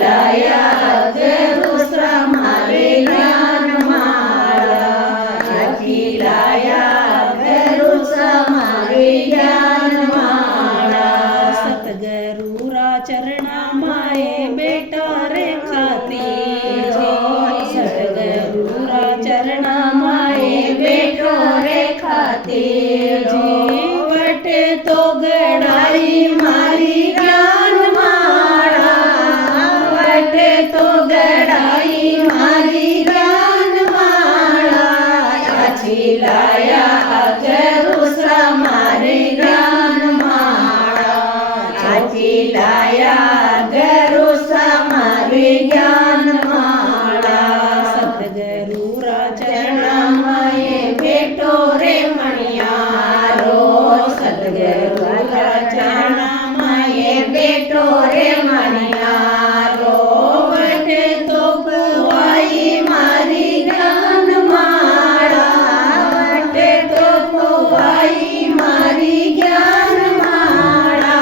लाया दुसरा मारे ज्ञान माळा आखी लाया दुसरा मारे ज्ञान माळा सतगुरुरा चरणा माये बेटा रे खाती सतगुरुरा चरणा माये बेटो रे खाती वटे तो गड़ाई मारी ज्ञान माळा वटे तो गड़ाई मारी ज्ञान माळा आची लाया दुसरा मारे ज्ञान माळा आची लाया दुसरा मारे ज्ञान माळा सतगुरुरा चरणा माये बेटो रे मणियारो सतगुरुरा चरणा माये बेटो रे मणियारो वटे तो पुवाई मारी ज्ञान माळा वटे तो पुवाई मारी ज्ञान माळा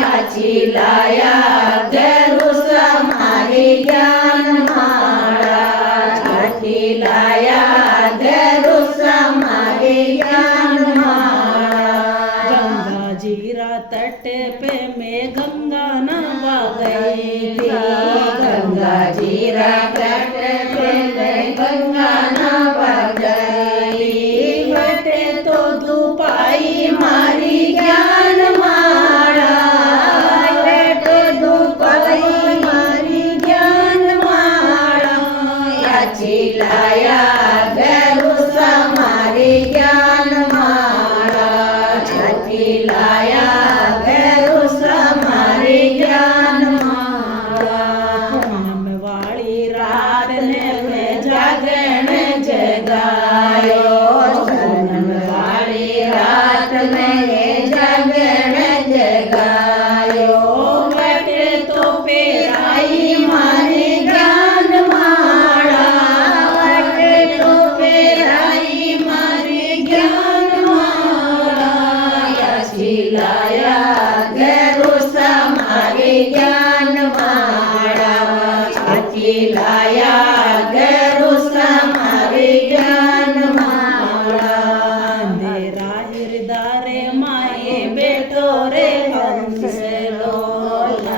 याची लाया दुसरा मारे ज्ञान माळा छाती लाया दुसरा मारे ज्ञान माळा गंगा जीरा तट पे मैं गंगा नवा गई थी गंगा जीरा तट पे मैं गंगा नवा गई वटे तो दुपाई मारी ज्ञान माळा वटे तो दुपाई मारी ज्ञान माळा याची लाया दुसरा मारे ज्ञान माळा छाती लाया दुसरा मारे ज्ञान माळा पूनम वाली रात ने मैं जागरण जगायो पूनम वाली रात में जागरण जगायो वटे तो पेराई मारे ज्ञान माळा वटे तो पेराई मारे ज्ञान माळा याची लाया दुसरा मारे ज्ञान माळा छाती लाया दुसरा मारे ज्ञान माळा अंधेरा हिरदारे माये बेटो रे हंसलो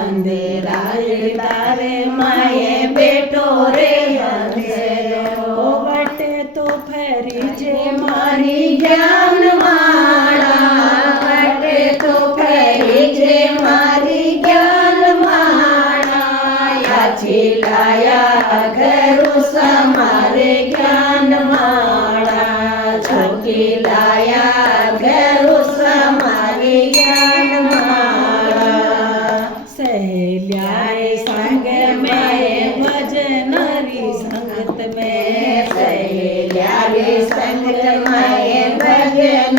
अंधेरा हिरदारे माये बेटो रे हंसलो वटे तो फेरी जे मारी ज्ञान माळा वटे तो फेरी जे मारी ज्ञान माळा याची लाया दुसरा मारे ज्ञान माळा छाती लाया दुसरा मारे ज्ञान माळा सहेल्या रे संग में भजनरी संगत में सहेल्या रे संग में भजन